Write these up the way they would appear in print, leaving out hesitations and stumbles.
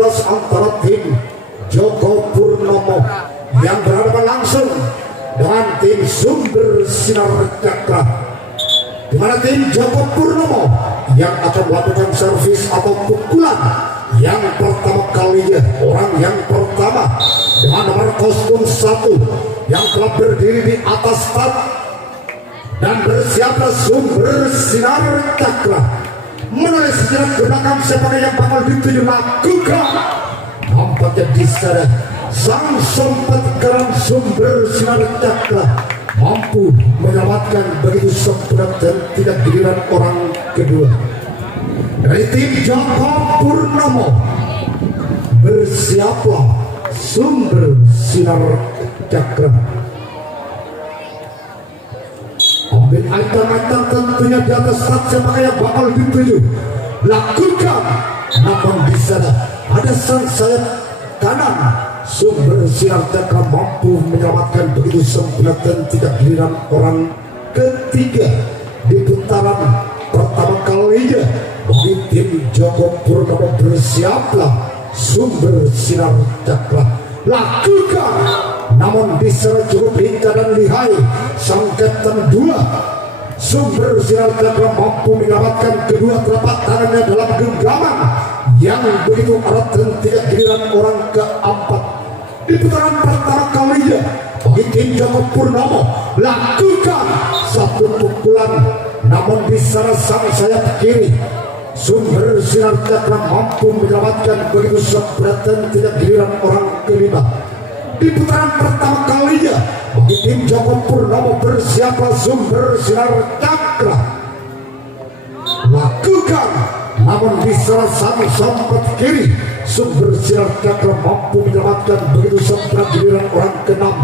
ke-13 antara tim Joko Purnomo yang berhadapan langsung dengan tim Sumber Sinar Cakra, di mana tim Joko Purnomo yang akan melakukan servis atau pukulan yang pertama kalinya. Orang yang pertama dengan nomor kostum 1 yang telah berdiri di atas start dan bersiaplah Sumber Sinar Cakra menulis sejarah ke belakang siapa yang bakal dituju lakukan. Nampaknya di sana sang sempat keram Sumber Sinar Cakra mampu menyelamatkan begitu sempurna dan tidak giliran orang kedua dari tim Joko Purnomo. Bersiaplah Sumber Sinar Cakra. Ambil item-item tentunya di atas start siapa yang bakal dituju lakukan. Namun di sana ada sang sayap kanan Sumber Sinar Cakra mampu menyelamatkan begitu sempurna dan tidak giliran orang ketiga di putaran pertama kalinya bagi tim Joko Purnomo. Bersiaplah Sumber Sinar Cakra lakukan. Namun di sana cukup lincah dan lihai sang Kapten 2 Sumber Sinar Cakra mampu menyelamatkan kedua telapak tangannya dalam genggaman yang begitu erat dan tidak giliran orang keempat di putaran pertama kalinya bagi tim Joko Purnomo. Lakukan satu pukulan, namun di sana sang sayap kiri Sumber Sinar Cakra mampu menyelamatkan begitu sempurna dan tidak giliran orang kelima di putaran pertama kalinya bagi tim Joko Purnomo. Bersiaplah Sumber Sinar Cakra lakukan. Namun di salah satu sampat kiri Sumber Sinar Cakra mampu menyelamatkan begitu sempurna giliran orang keenam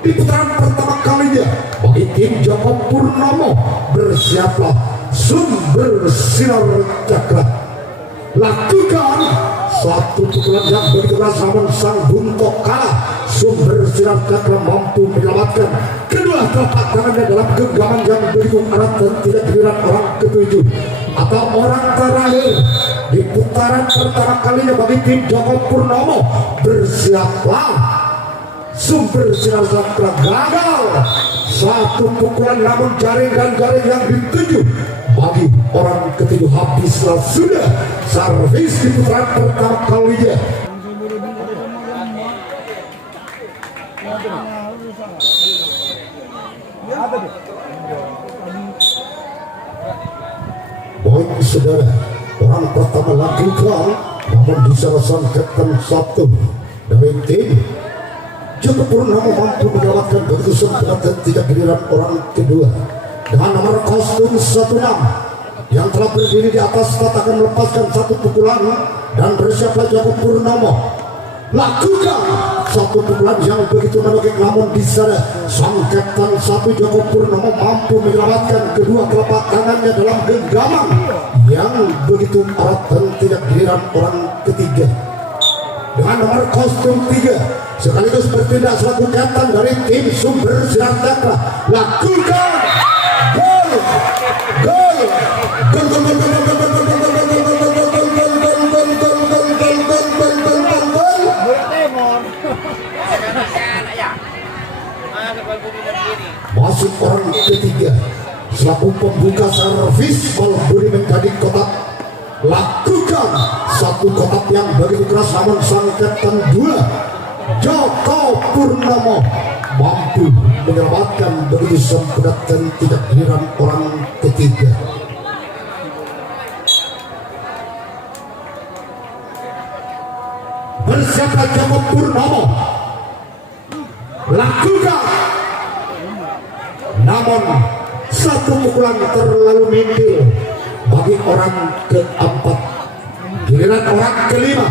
di putaran pertama kalinya bagi tim Joko Purnomo. Bersiaplah Sumber Sinar Cakra lakukan satu pukulan yang begitu keras, namun sang buntok kalah. Sumber Sinar Cakra mampu menyelamatkan kedua telapak tangannya dalam genggaman yang begitu erat dan tidak giliran orang ketujuh atau orang terakhir di putaran pertama kalinya bagi tim Joko Purnomo. Bersiaplah Sumber Sinar Cakra gagal satu pukulan, namun jaring dan garing yang dituju bagi orang ketujuh habislah sudah servis di putaran pertama kalinya. Baik saudara, orang pertama lakukan, namun di salah sang Kapten 1 dari tim Joko Purnomo mampu menyelamatkan begitu sempurna dan tidak giliran orang kedua dengan nomor kostum 16 yang telah berdiri di atas start akan melepaskan satu pukulan dan bersiaplah Joko Purnomo lakukan satu pukulan yang begitu menukik, namun di sana sang Kapten 1 Joko Purnomo mampu menyelamatkan kedua telapak tangannya dalam genggaman yang begitu erat dan tidak giliran orang ketiga dengan nomor kostum 3 sekaligus bertindak selaku kapten dari tim Sumber Sinar Cakra lakukan gol gol gol gol gol gol gol gol gol masuk orang ketiga selaku pembuka servis bal budi menjadi kotak. Lakukan satu kotak yang begitu keras, namun sang Kapten 2 Joko Purnomo mampu menyelamatkan begitu sempurna dan tidak giliran orang ketiga. Bersiaplah Joko Purnomo lakukan, namun satu pukulan terlalu mintil bagi orang keempat. Giliran orang kelima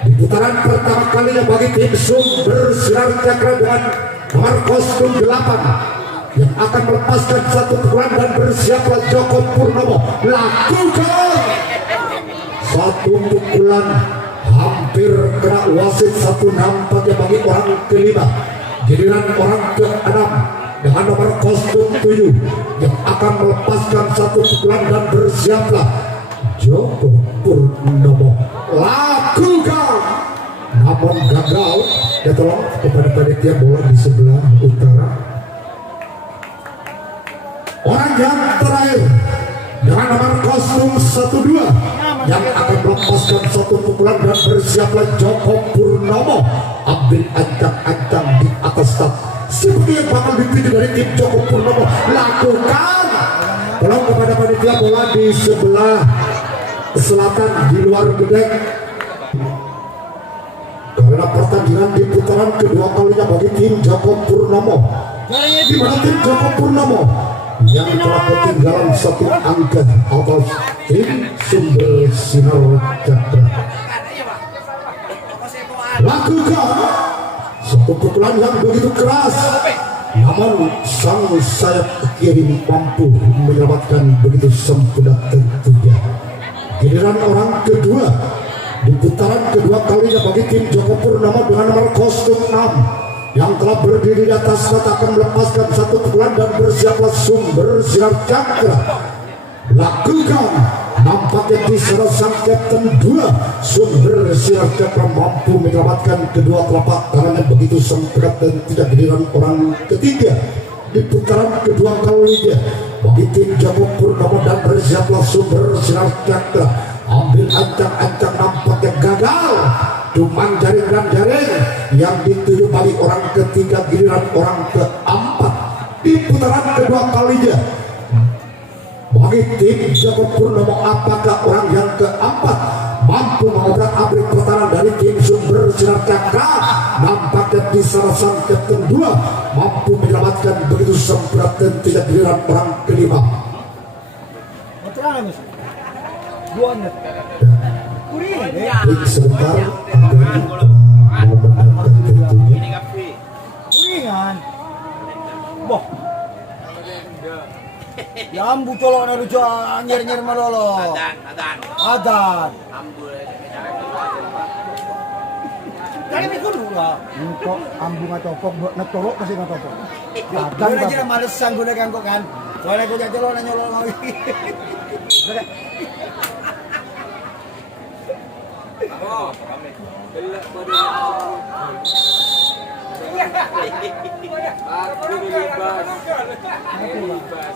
di putaran pertama kalinya bagi tim Sumber Sinar Cakra dengan nomor kostum 8 yang akan melepaskan satu pukulan dan bersiaplah Joko Purnomo lakukan satu pukulan hampir kena wasit satu nampaknya bagi orang kelima. Giliran orang keenam dengan nomor kostum 7 yang akan melepaskan satu pukulan dan bersiaplah Joko Purnomo lakukan namun gagal. Ya tolong kepada panitia bola di sebelah utara. Orang yang terakhir dengan nomor kostum 12 yang akan melepaskan satu pukulan dan bersiaplah Joko Purnomo ambil ancang-ancang di atas start. Seperti yang bakal dituju dari tim Joko Purnomo, lakukan. Tolong kepada panitia bola di sebelah selatan di luar gedeng. Karena pertandingan di putaran kedua kalinya bagi tim Joko Purnomo, di mana tim Joko Purnomo yang telah ketinggalan satu angka atas tim Sumber Sinar Cakra. Lakukan satu pukulan yang begitu keras, namun sang sayap kiri mampu menyelamatkan begitu sempurna tentunya. Giliran orang kedua di putaran kedua kalinya bagi tim Joko Purnomo dengan nomor kostum 6 yang telah berdiri di atas mata akan melepaskan satu pukulan dan bersiaplah Sumber Sinar Cakra. Lakukan. Nampaknya di sana sang Kapten 2 Sumber Sinar Cakra mampu menyelamatkan kedua telapak tangannya begitu sempurna dan tidak. Giliran orang ketiga di putaran kedua kalinya bagi tim Joko Purnomo dan bersiaplah Sumber Sinar Cakra. Ambil ancang-ancang, nampaknya gagal. Cuma jaring dan jaring yang dituju bagi orang ketiga. Giliran orang keempat di putaran kedua kalinya bagi tim Joko Purnomo, apakah orang yang keempat mampu mengobrak-abrik pertahanan dari tim Sumber Sinar Cakra? Nampaknya di sana sang Kapten 2 mampu menyelamatkan begitu sempurna dan tidak. Giliran orang kelima. Break sebentar agar membenarkan tentunya. Kuringan. Boh. Ya ambu tolong na lucu nyer-nyer malolo. Adan. Kali ni kudu lah. Untuk ambu ngatopok natolok kasi ngatopok. Adan aja males sanggup ganggu kan. Soalnya gue jadi lo nyolong lagi.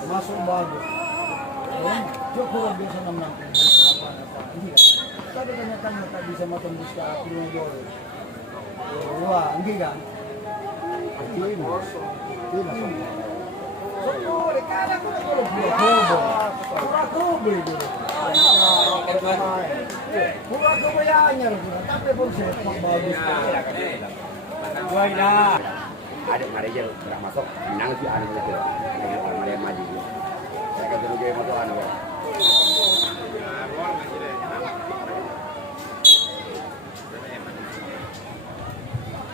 Masuk bagus. Joko biasa menang. Tadi tanya-tanya tak bisa matembus ke akhirnya jauh. Wah, enggak kan? Ada Maria sudah masuk, menang si Anu itu, ada Maria maju. Saya kata dulu game masuk Anu.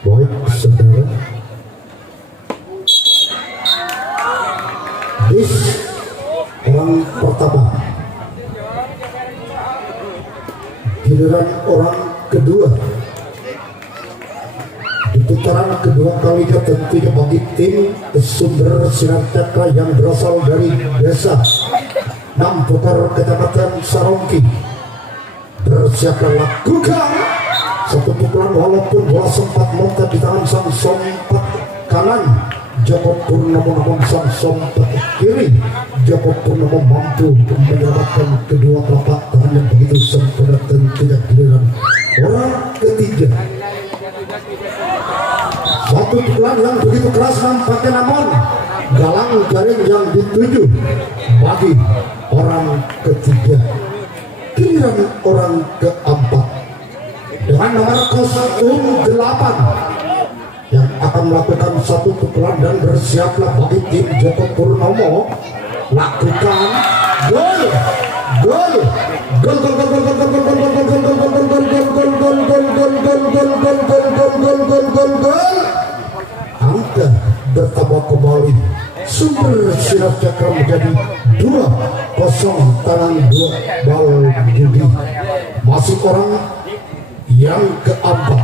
Baik saudara, bis orang pertama, giliran orang kedua. Di putaran kedua kalinya tentunya bagi tim Sumber Sinar Cakra yang berasal dari desa Namputar, Kecamatan Sarongki. Bersiaplah, lakukan satu pukulan walaupun bola sempat loncat di tangan sang sompat kanan Joko Purnomo, namun sang sompat kiri Joko Purnomo mampu menyelamatkan kedua telapak tangan yang begitu sempurna dan tidak. Giliran orang ketiga, satu pukulan yang begitu keras nampaknya, namun galang jaring yang dituju bagi orang ketiga. Giliran orang keempat dengan nomor kostum 8 yang akan melakukan satu pukulan dan bersiaplah bagi tim Joko Purnomo. Lakukan gol, gol, gol, gol, gol, gol, gol, gol, gol, gol, gol. Angka bertambah kembali. Sumber Sinar Cakra menjadi 2-0 tangan 2 bal judi. Masih orang yang keempat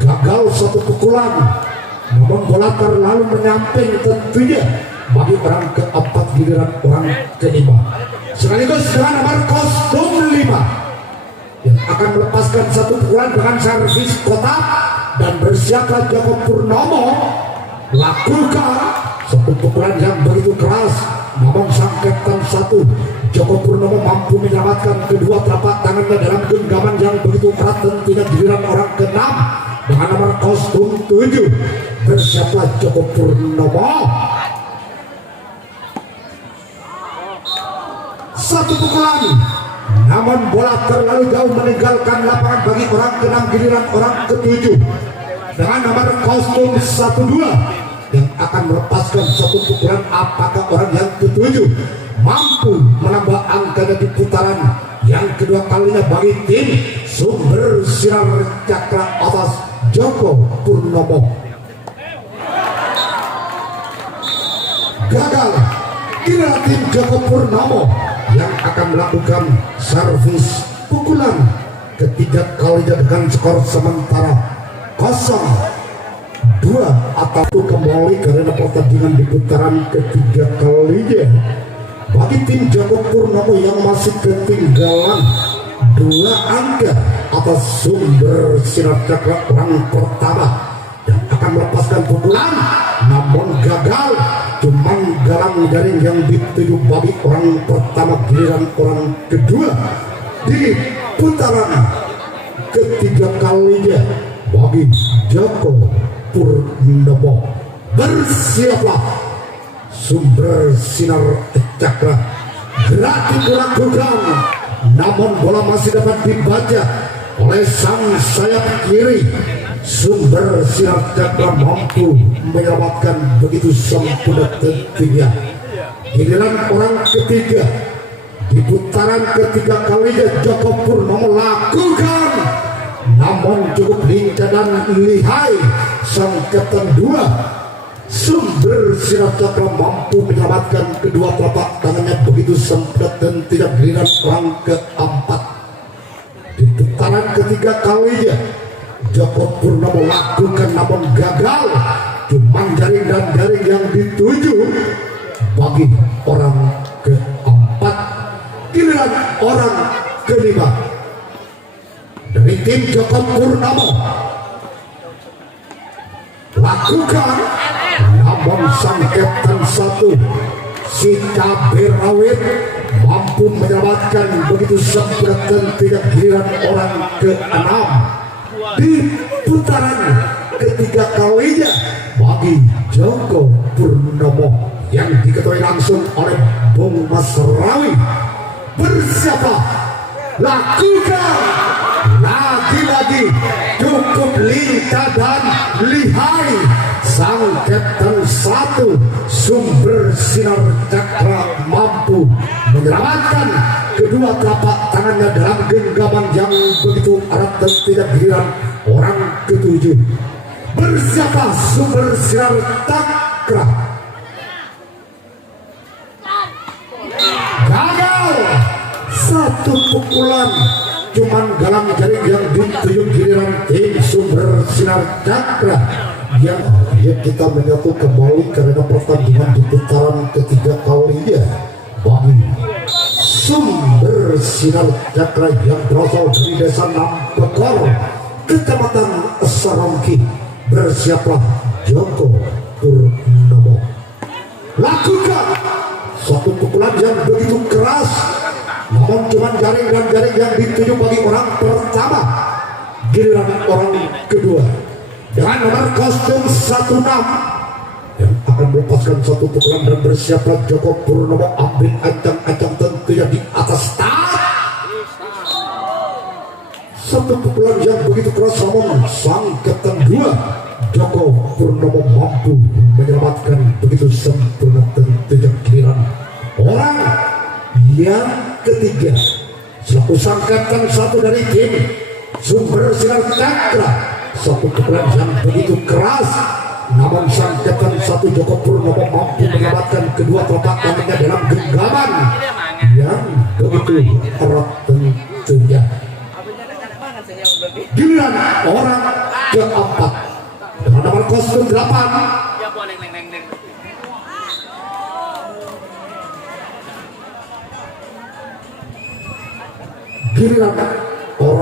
gagal satu pukulan, namun bola terlalu menyamping tentunya bagi orang keempat. Giliran orang kelima sekaligus dengan nomor kostum 5 yang akan melepaskan satu pukulan dengan servis kotak dan bersiaplah Joko Purnomo lakukan satu pukulan yang begitu keras, namun sang Kapten 1 Joko Purnomo mampu menyelamatkan kedua telapak tangannya dalam genggaman yang begitu keras dan tidak giliran orang ke-6 dengan nomor kostum 7. Bersiaplah Joko Purnomo. Satu pukulan, namun bola terlalu jauh meninggalkan lapangan bagi orang ke-6 giliran orang ke-7 dengan nomor kostum 12 yang akan melepaskan satu pukulan. Apakah orang yang ke-7 mampu menambah angkanya di putaran yang kedua kalinya bagi tim Sumber Sinar Cakra atas Joko Purnomo? Gagal. Inilah tim Joko Purnomo yang akan melakukan servis pukulan ketiga kalinya dengan skor sementara 0-2 atau kembali karena pertandingan di putaran ketiga kalinya bagi tim Joko Purnomo yang masih ketinggalan 2 angka atas Sumber Sinar Cakra orang pertama yang akan melepaskan pukulan, namun gagal. Cuman galang jaring yang dituju bagi orang pertama giliran orang kedua di putaran ketiga kalinya bagi Joko Purnomo. Bersiaplah Sumber Sinar Cakra. Gerak dilakukan, namun bola masih dapat dibaca oleh sang sayap kiri. Sumber Sinar Cakra mampu menyelamatkan begitu sempurna tentunya. Giliran orang ketiga di putaran ketiga kalinya Joko Purnomo lakukan, namun cukup lincah dan lihai sang Kapten 2 Sumber Sinar Cakra mampu menyelamatkan kedua telapak tangannya begitu sempurna tentunya. Giliran orang keempat di putaran ketiga kalinya Joko Purnomo lakukan, namun gagal. Cuman jaring dan jaring yang dituju bagi orang keempat giliran orang kelima dari tim Joko Purnomo lakukan, namun sang Kapten 1 si cabai rawit mampu menyelamatkan begitu sempurna dan tidak giliran orang ke-6 di putaran ketiga kalinya bagi Joko Purnomo yang diketuai langsung oleh Bung Mas Rawi. Bersiaplah lakukan, lagi-lagi cukup lincah dan lihai sang Kapten 1 Sumber Sinar Cakra mampu menyelamatkan kedua telapak tangannya dalam genggaman yang begitu erat dan tidak giliran orang ke-7. Bersiaplah Sumber Sinar Cakra. Gagal. Satu pukulan, cuman galang jaring yang dituju giliran tim Sumber Sinar Cakra yang kita menyatu kembali karena pertandingan di putaran ketiga kalinya bagi Sumber Sinar Cakra yang berasal dari desa Nampekor, Kecamatan Sarongki. Bersiaplah Joko Purnomo lakukan satu pukulan yang begitu keras, namun cuma jaring dan jaring yang dituju bagi orang pertama giliran orang kedua dengan nomor kostum 16 yang akan melepaskan satu pukulan. Dan bersiaplah Joko Purnomo ambil ancang-ancang tentunya di atas start. Satu pukulan yang begitu keras, namun sang Kapten 2 Joko Purnomo mampu menyelamatkan begitu sempurna tentunya giliran orang yang ketiga selaku sang Kapten 1 dari tim Sumber Sinar Cakra. Satu pukulan yang begitu keras, namun sang Kapten 1 Joko Purnomo mampu menyelamatkan kedua telapak tangannya dalam genggaman yang begitu erat tentunya. Giliran orang keempat dengan nomor kostum 8 giliran orang